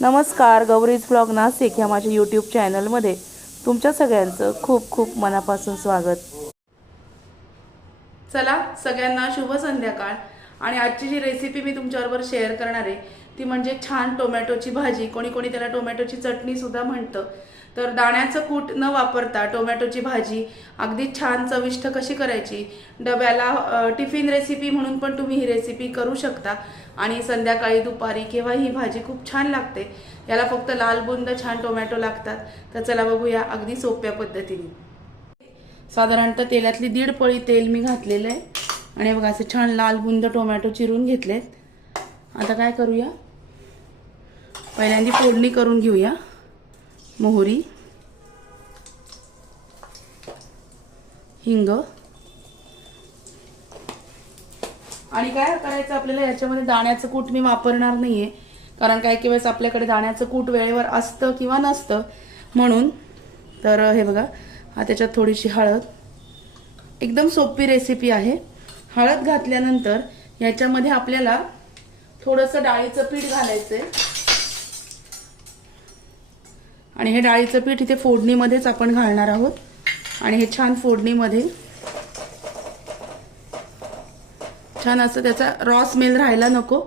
नमस्कार, गौरीज ब्लॉग नाशिक ह्या माझ्या यूट्यूब चॅनलमध्ये तुमच्या सगळ्यांचं खूप खूप मनापासून स्वागत। चला सगळ्यांना शुभ संध्याकाळ। आणि आजची जी रेसिपी मी तुमच्याबरोबर शेअर करणार आहे ती म्हणजे छान टोमॅटोची भाजी, कोणी कोणी त्याला टोमॅटोची चटणी सुद्धा म्हणतं। तर दाण्याचं कूट न वापरता टोमॅटोची भाजी अगदी छान चविष्ट कशी करायची, डब्याला टिफिन रेसिपी म्हणून पण तुम्ही ही रेसिपी करू शकता आणि संध्याकाळी दुपारी केव्हा ही भाजी खूप छान लागते। याला फक्त लाल बुंद छान टोमॅटो लागतात। तर चला बघूया अगदी सोप्या पद्धतीने। साधारणतः तेलातली 1.5 पळी तेल मी घातलेलं आहे आणि बघा असे छान लाल बुंद टोमॅटो चिरून घेतलेत। आता काय करूया, पहिल्यांदा फोडणी करून घेऊया। मोहरी, हिंग आणि काय करायचं आपल्याला, याच्यामध्ये दाण्याचं कूट मी वापरणार नाहीये कारण काही वेळेस आपल्याकडे दाण्याचं कूट वेळेवर असतं किंवा नसतं म्हणून। तर हे बघा, हा त्याच्यात थोडीशी हळद, एकदम सोपी रेसिपी आहे। हळद घातल्यानंतर याच्यामध्ये आपल्याला थोडंसं डाळीचं पीठ घालायचंय आणि हे डाळीचं पीठ इथे फोडणीमध्येच आपण घालणार आहोत आणि हे छान फोडणीमध्ये छान असं त्याचा रॉ स्मेल राहायला नको,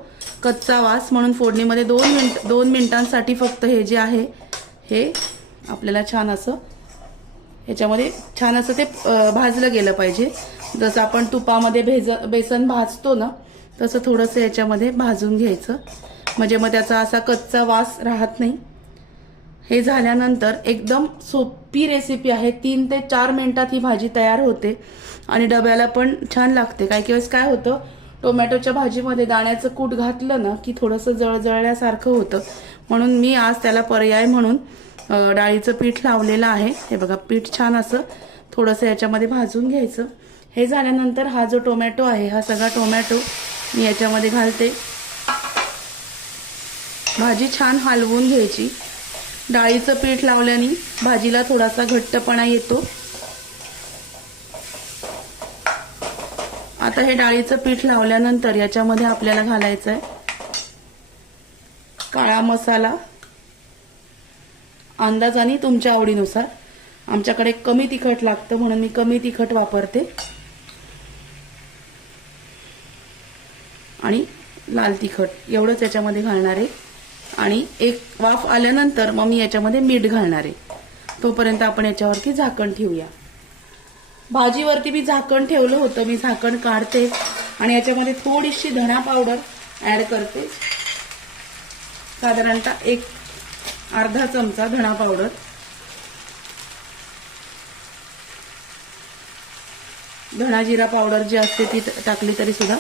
कच्चा वास, म्हणून फोडणीमध्ये 2 मिनिटांसाठी फक्त हे जे आहे हे आपल्याला छान असं याच्यामध्ये छान असं ते भाजलं गेलं पाहिजे। जसं आपण तुपामध्ये बेसन भाजतो ना तसं थोडंसं याच्यामध्ये भाजून घ्यायचं, म्हणजे मग त्याचा असा कच्चा वास राहत नाही। हे झाल्यानंतर एकदम सोपी रेसिपी आहे, 3 ते 4 मिनिटात ही भाजी तयार होते आणि डब्याला पण छान लागते। काही वेळेस काय होतं, टोमॅटोच्या भाजीमध्ये दाण्याचं कूट घातलं ना की थोडंसं जळजळल्यासारखं होतं, म्हणून मी आज त्याला पर्याय म्हणून डाळीचं पीठ लावलेलं आहे। हे बघा, पीठ छान असं थोडंसं याच्यामध्ये भाजून घ्यायचं। हे झाल्यानंतर हा जो टोमॅटो आहे, हा सगळा टोमॅटो मी याच्यामध्ये घालते। भाजी छान हलवून घ्यायची। डाळीचं पीठ लावल्याने भाजीला थोडासा घट्टपणा येतो। आता हे डाळीचं पीठ लावल्यानंतर याच्यामध्ये आपल्याला घालायचं आहे काळा मसाला, अंदाजाने तुमच्या आवडीनुसार। आमच्याकडे कमी तिखट लागतं म्हणून मी कमी तिखट वापरते। आणि लाल तिखट एवढंच याच्यामध्ये घालणार आहे आणि एक वाफ आल्यानंतर मग मी याच्यामध्ये मीठ घालणार आहे। तोपर्यंत आपण याच्यावरती झाकण ठेवूया। भाजीवरती मी झाकण ठेवलं होतं, मी झाकण काढते आणि याच्यामध्ये थोडीशी धणा पावडर ऍड करते, साधारणतः एक अर्धा चमचा धणा पावडर। धणा जिरा पावडर जी असते ती टाकली तरी सुद्धा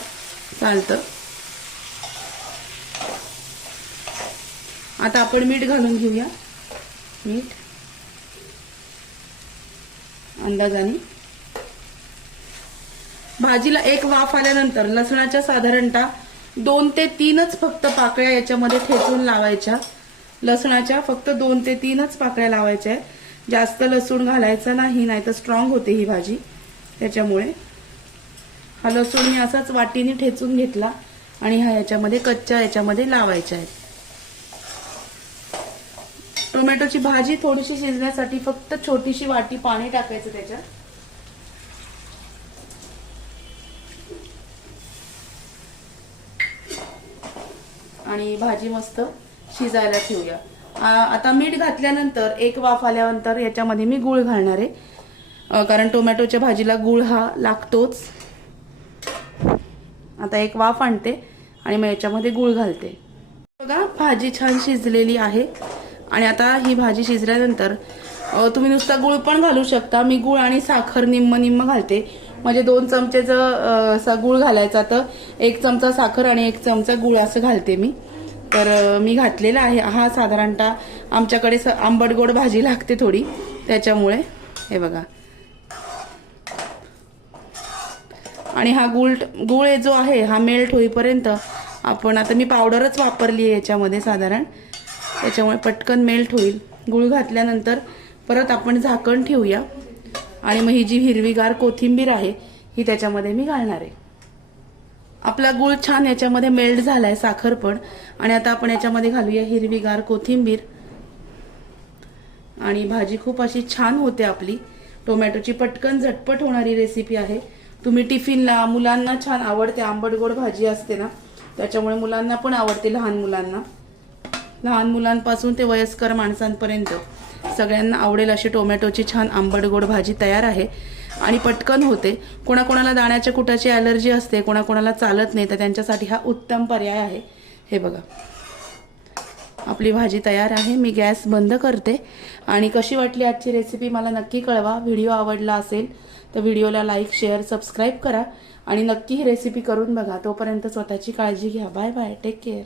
चालतं। आता आपण मीठ घालून घेऊया, मीठ अंदाजाने। भाजीला एक वाफ आल्यानंतर लसणाच्या साधारणतः 2 ते 3च फक्त पाकळ्या याच्यामध्ये ठेचून लावायच्या। लसणाच्या फक्त 2 ते 3च पाकळ्या लावायच्या, जास्त लसूण घालायचा नाही, नाहीतर स्ट्रॉंग होते ही भाजी। त्याच्यामुळे हा लसूण मी असाच वाटीने ठेचून घेतला आणि हा याच्यामध्ये कच्च्या याच्यामध्ये लावायचा आहे। टोमॅटोची भाजी थोडीशी शिजण्यासाठी फक्त छोटीशी वाटी पाणी टाकायचं त्याच्यात। आणि भाजी मस्त शिजायला ठेवूया। आता मीठ घातल्यानंतर एक वाफ आल्यानंतर याच्यामध्ये मी गूळ घालणार आहे, कारण टोमॅटोच्या भाजीला गूळ हा लागतोच। आता एक वाफ आणते आणि मग याच्यामध्ये गूळ घालते। बघा, भाजी छान शिजलेली आहे आणि आता ही भाजी शिजल्यानंतर तुम्ही नुसता गूळ पण घालू शकता। मी गूळ आणि साखर निम्म निम्म घालते, म्हणजे 2 चमचे जर गूळ घालायचा तर 1 चमचा साखर आणि 1 चमचा गूळ असं घालते मी। तर मी घातलेला आहे। हा साधारणतः आमच्याकडे आंबट गोड भाजी लागते थोडी, त्याच्यामुळे हे बघा। आणि हा गूळ जो आहे हा मेल्ट होईपर्यंत आपण, आता मी पावडरच वापरली आहे याच्यामध्ये साधारण, त्याच्यामुळे पटकन मेल्ट होईल। गूळ घातल्यानंतर परत आपण झाकण ठेवूया आणि मग ही जी हिरवीगार कोथिंबीर आहे ही त्याच्यामध्ये मी घालणार आहे। आपला गूळ छान याच्यामध्ये मेल्ट झालाय, साखर पण. आणि आता आपण याच्यामध्ये घालूया हिरवीगार कोथिंबीर. आणि भाजी खूप अशी छान होते आपली. टोमॅटोची पटकन झटपट होणारी रेसिपी आहे. तुम्ही टिफिनला, मुलांना छान आवडते, आंबट गोड भाजी असते ना, त्याच्यामुळे मुलांना पण आवडते. लहान मुलांपासून ते वयस्कर माणसांपर्यंत सगळ्यांना आवडेल अशी टोमॅटोची छान आंबट गोड भाजी तयार आहे. आणि पटकन होते. कोणाकोणाला दाण्याच्या कुटाची ॲलर्जी असते, कोणाकोणाला चालत नाही, तर त्यांच्यासाठी हा उत्तम पर्याय आहे. हे बघा, आपली भाजी तयार आहे. मी गॅस बंद करते. आणि कशी वाटली आजची रेसिपी मला नक्की कळवा. व्हिडिओ आवडला असेल तर व्हिडिओला लाईक, शेअर, सबस्क्राईब करा. आणि नक्की ही रेसिपी करून बघा. तोपर्यंत स्वतःची काळजी घ्या. Bye bye, take care.